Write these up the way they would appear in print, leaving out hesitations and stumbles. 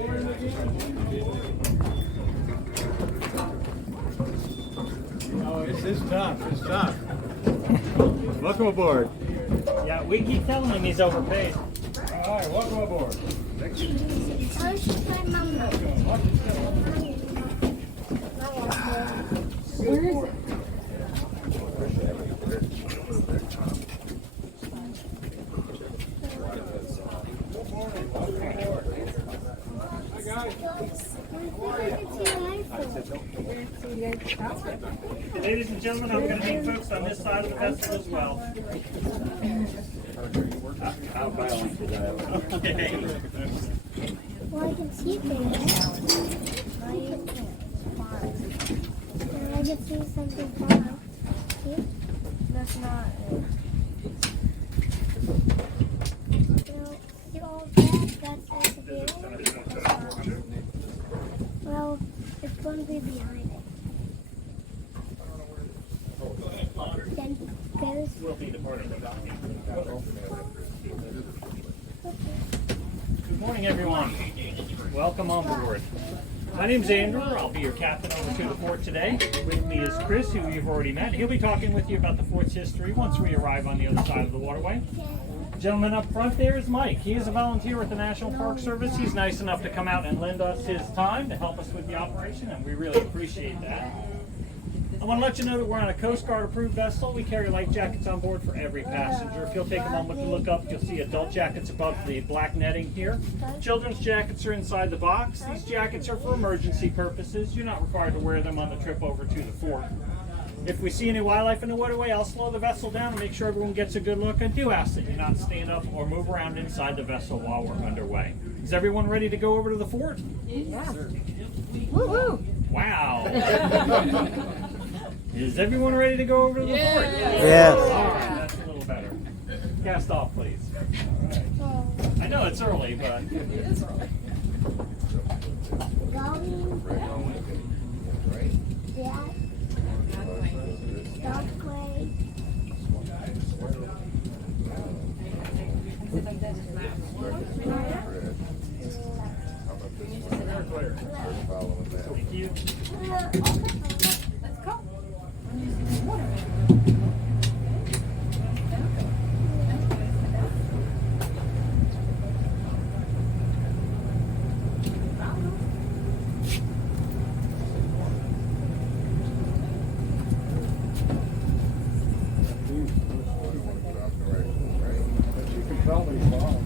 Oh, this is tough. It's tough. Welcome aboard. Yeah, we keep telling him he's overpaid. All right, welcome aboard. Thank you. Where is it? Ladies and gentlemen, I'm going to meet folks on this side of the vessel as well. How violent is that? Okay. Well, I can see things. I can see something far. See? That's not it. That's the view. Well, it's going to be behind it. Then there's... We'll be departing the dock. Good morning, everyone. Welcome on board. My name's Andrew. I'll be your captain over to the fort today. With me is Chris, who you've already met. He'll be talking with you about the fort's history once we arrive on the other side of the waterway. The gentleman up front there is Mike. He is a volunteer with the National Park Service. He's nice enough to come out and lend us his time to help us with the operation, and we really appreciate that. I want to let you know that we're on a Coast Guard approved vessel. We carry life jackets on board for every passenger. If you'll take a moment to look up, you'll see adult jackets above the black netting here. Children's jackets are inside the box. These jackets are for emergency purposes. You're not required to wear them on the trip over to the fort. If we see any wildlife in the waterway, I'll slow the vessel down and make sure everyone gets a good look. I do ask that you not stand up or move around inside the vessel while we're underway. Is everyone ready to go over to the fort? Yeah. Woo-hoo! Wow. Is everyone ready to go over to the fort? Yes. All right, that's a little better. Cast off, please. All right. I know it's early, but... Going. Yeah. Stopway. Thank you. Let's go. You can tell me wrong.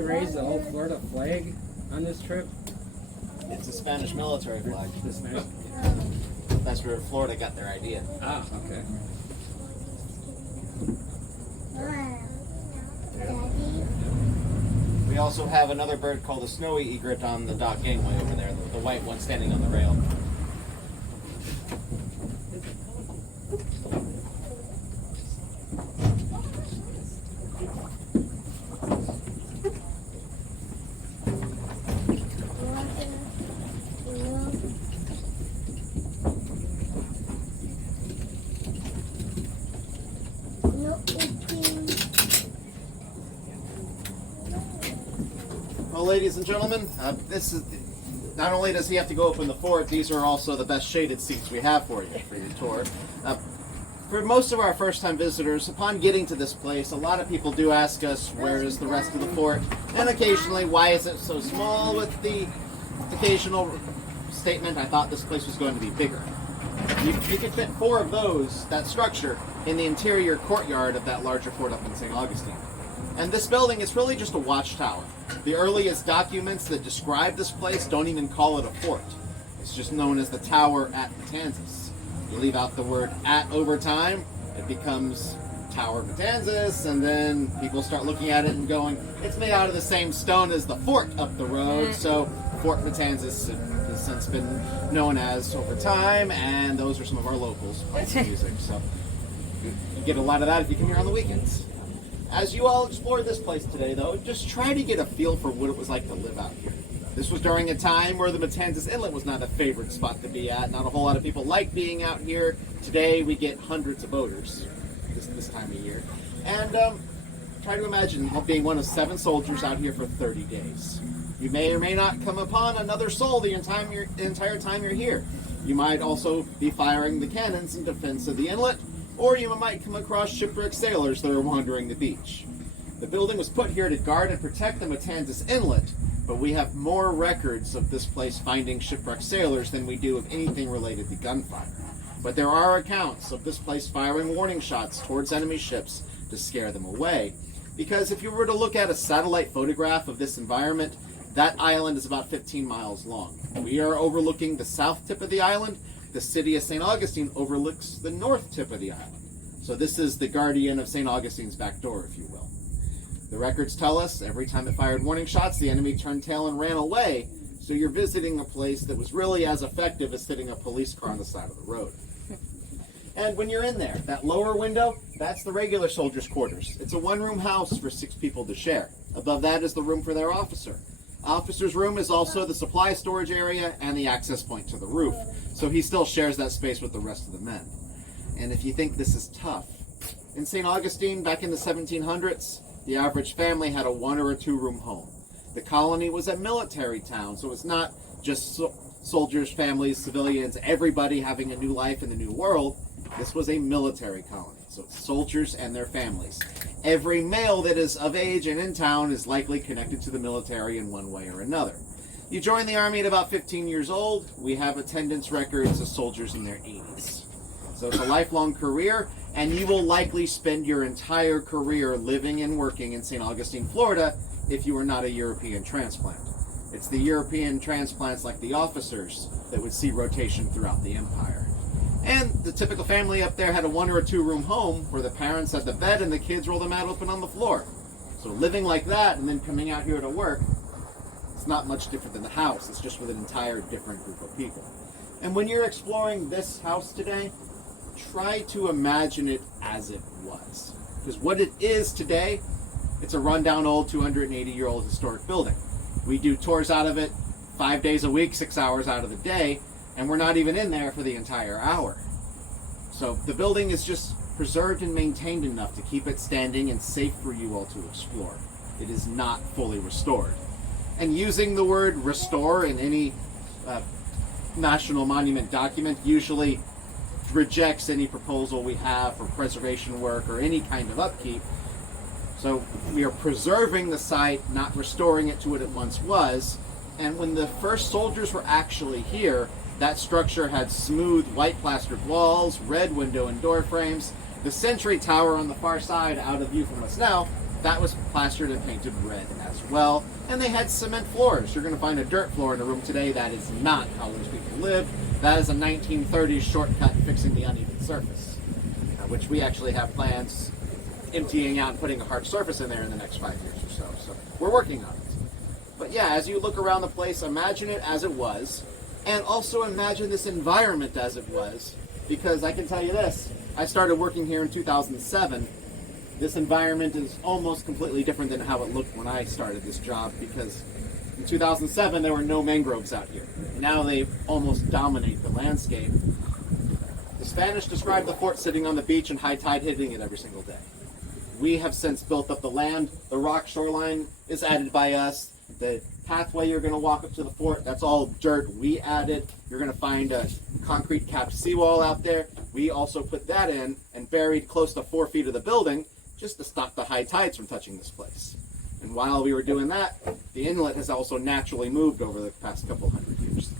you raise the whole Florida flag on this trip? It's a Spanish military flag. The Spanish? That's where Florida got their idea. Ah, okay. Daddy. We also have another bird called the snowy egret on the dock gangway over there, the white one standing on the rail. Well, ladies and gentlemen, this is not only does he have to go open the fort, these are also the best shaded seats we have for you for your tour. For most of our first-time visitors, upon getting to this place, a lot of people do ask us where is the rest of the fort, and occasionally why is it so small, with the occasional statement, I thought this place was going to be bigger. You could fit 4 of those, that structure, in the interior courtyard of that larger fort up in St. Augustine. And this building is really just a watchtower. The earliest documents that describe this place don't even call it a fort. It's just known as the Tower at Matanzas. You leave out the word "at" over time, it becomes Tower Matanzas, and then people start looking at it and going, it's made out of the same stone as the fort up the road, so Fort Matanzas has since been known as over time, and those are some of our locals playing music, so you get a lot of that if you come here on the weekends. As you all explore this place today, though, just try to get a feel for what it was like to live out here. This was during a time where the Matanzas Inlet was not a favorite spot to be at. Not a whole lot of people like being out here. Today, we get hundreds of boaters this time of year. And try to imagine being one of 7 soldiers out here for 30 days. You may or may not come upon another soul the entire time you're here. You might also be firing the cannons in defense of the inlet, or you might come across shipwrecked sailors that are wandering the beach. The building was put here to guard and protect the Matanzas Inlet, but we have more records of this place finding shipwrecked sailors than we do of anything related to gunfire. But there are accounts of this place firing warning shots towards enemy ships to scare them away. Because if you were to look at a satellite photograph of this environment, that island is about 15 miles long. We are overlooking the south tip of the island. The city of St. Augustine overlooks the north tip of the island. So this is the guardian of St. Augustine's back door, if you will. The records tell us every time it fired warning shots, the enemy turned tail and ran away. So you're visiting a place that was really as effective as sitting a police car on the side of the road. And when you're in there, that lower window, that's the regular soldiers' quarters. It's a one-room house for 6 people to share. Above that is the room for their officer. Officer's room is also the supply storage area and the access point to the roof. So he still shares that space with the rest of the men. And if you think this is tough, in St. Augustine back in the 1700s, the average family had a 1 or a 2 room home. The colony was a military town, so it's not just soldiers, families, civilians, everybody having a new life in the new world. This was a military colony, so it's soldiers and their families. Every male that is of age and in town is likely connected to the military in one way or another. You join the Army at about 15 years old. We have attendance records of soldiers in their 80s. So it's a lifelong career, and you will likely spend your entire career living and working in St. Augustine, Florida, if you are not a European transplant. It's the European transplants like the officers that would see rotation throughout the empire. And the typical family up there had a 1 or a 2 room home where the parents had the bed and the kids rolled them out open on the floor. So living like that and then coming out here to work, it's not much different than the house. It's just with an entire different group of people. And when you're exploring this house today, try to imagine it as it was. Because what it is today, it's a rundown old 280-year-old historic building. We do tours out of it 5 days a week, 6 hours out of the day, and we're not even in there for the entire hour. So the building is just preserved and maintained enough to keep it standing and safe for you all to explore. It is not fully restored. And using the word restore in any national monument document usually rejects any proposal we have for preservation work or any kind of upkeep. So we are preserving the site, not restoring it to what it once was. And when the first soldiers were actually here, that structure had smooth white plastered walls, red window and door frames. The sentry tower on the far side, out of view from us now, that was plastered and painted red as well. And they had cement floors. You're going to find a dirt floor in the room today. That is not how those people lived. That is a 1930s shortcut fixing the uneven surface, which we actually have plans emptying out and putting a hard surface in there in the next 5 years or so. So we're working on it. But yeah, as you look around the place, imagine it as it was, and also imagine this environment as it was, because I can tell you this, I started working here in 2007. This environment is almost completely different than how it looked when I started this job, because in 2007 there were no mangroves out here. Now they almost dominate the landscape. The Spanish described the fort sitting on the beach and high tide hitting it every single day. We have since built up the land. The rock shoreline is added by us. The pathway you're going to walk up to the fort, that's all dirt we added. You're going to find a concrete capped seawall out there. We also put that in and buried close to 4 feet of the building just to stop the high tides from touching this place. And while we were doing that, the inlet has also naturally moved over the past couple hundred years.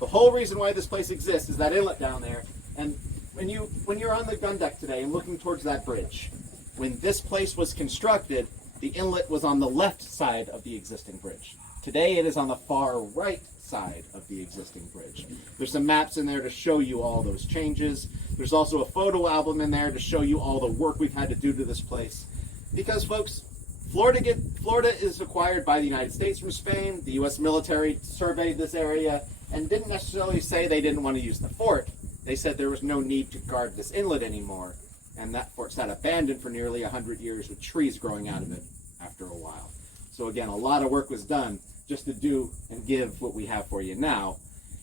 The whole reason why this place exists is that inlet down there. And when you're on the gun deck today and looking towards that bridge, when this place was constructed, the inlet was on the left side of the existing bridge. Today it is on the far right side of the existing bridge. There's some maps in there to show you all those changes. There's also a photo album in there to show you all the work we've had to do to this place. Because folks, Florida is acquired by the United States from Spain. The U.S. military surveyed this area and didn't necessarily say they didn't want to use the fort. They said there was no need to guard this inlet anymore. And that fort sat abandoned for nearly 100 years with trees growing out of it after a while. So again, a lot of work was done just to do and give what we have for you now.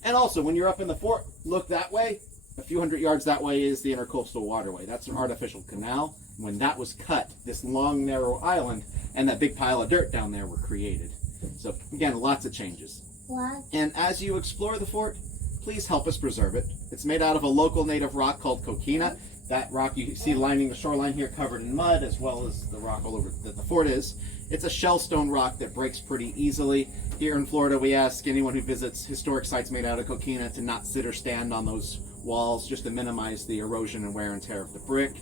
And also, when you're up in the fort, look that way. A few hundred yards that way is the Intercoastal Waterway. That's an artificial canal. When that was cut, this long, narrow island and that big pile of dirt down there were created. So again, lots of changes. What? And as you explore the fort, please help us preserve it. It's made out of a local native rock called coquina. That rock you see lining the shoreline here covered in mud, as well as the rock all over that the fort is. It's a shellstone rock that breaks pretty easily. Here in Florida, we ask anyone who visits historic sites made out of coquina to not sit or stand on those walls, just to minimize the erosion and wear and tear of the brick.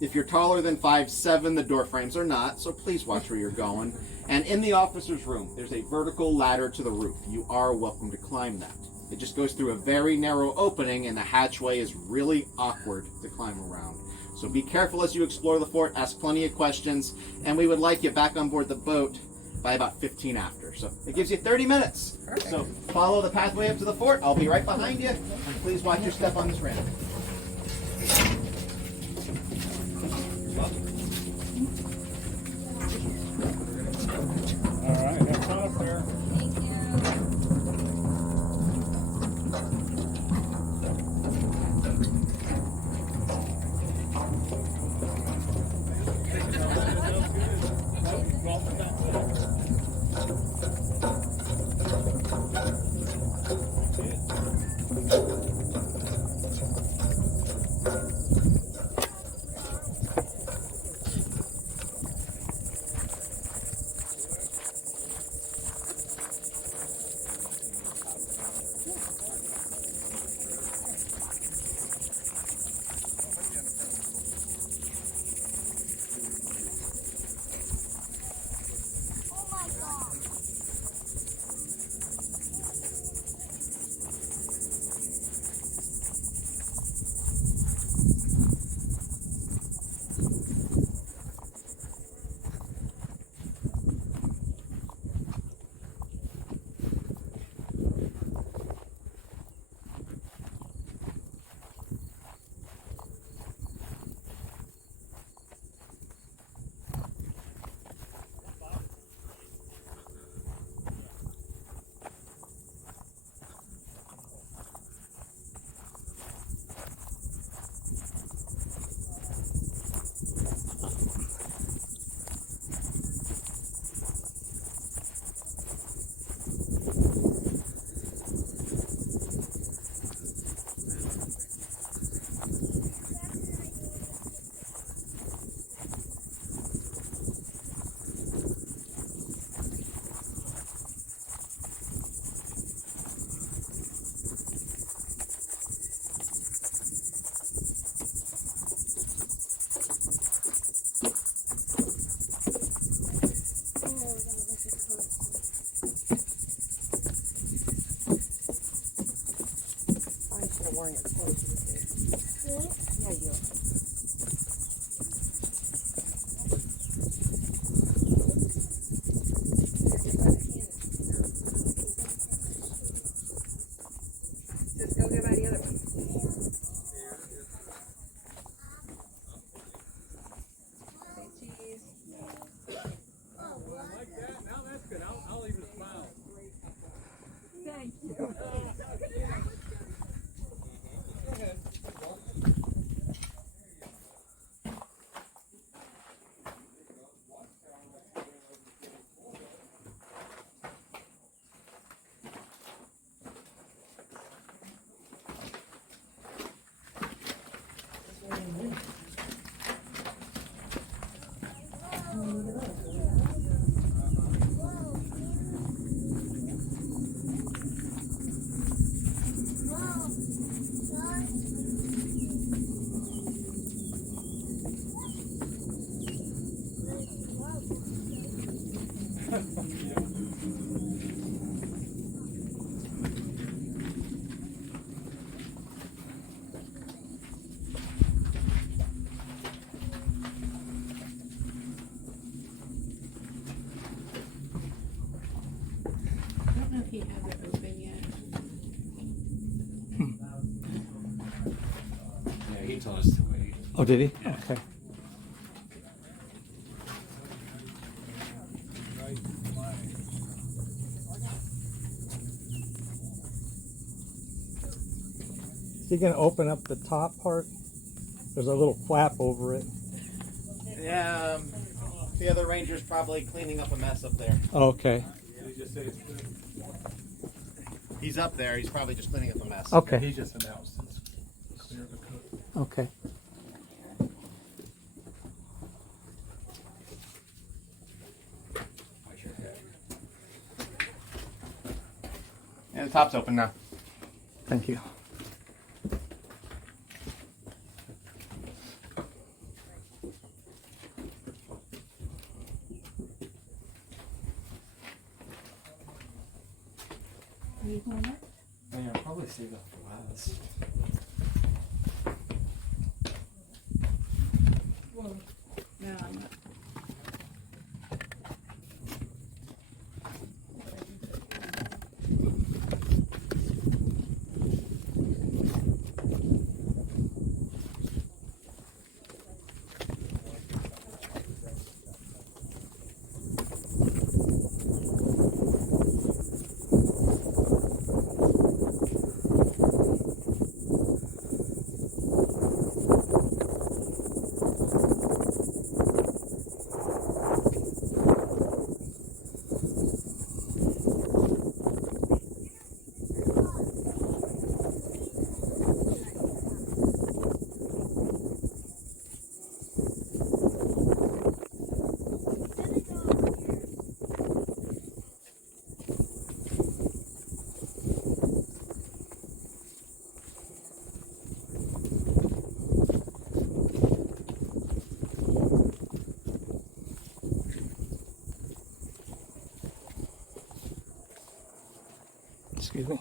If you're taller than 5'7", the door frames are not, so please watch where you're going. And in the officer's room, there's a vertical ladder to the roof. You are welcome to climb that. It just goes through a very narrow opening, and the hatchway is really awkward to climb around. So be careful as you explore the fort, ask plenty of questions, and we would like you back on board the boat by about 15 after. So it gives you 30 minutes. Perfect. So follow the pathway up to the fort. I'll be right behind you, and please watch your step on this ramp. All right, have fun up there. Thank you. Oh, did he? Okay. Is he going to open up the top part? There's a little flap over it. Yeah, the other ranger's probably cleaning up a mess up there. Okay. He's up there. He's probably just cleaning up a mess. Okay. He just announced it's clear to cook. Okay. And the top's open now. Thank you. Are you going up? Yeah, I'll probably save that for last. Whoa. No, I'm not. Excuse me.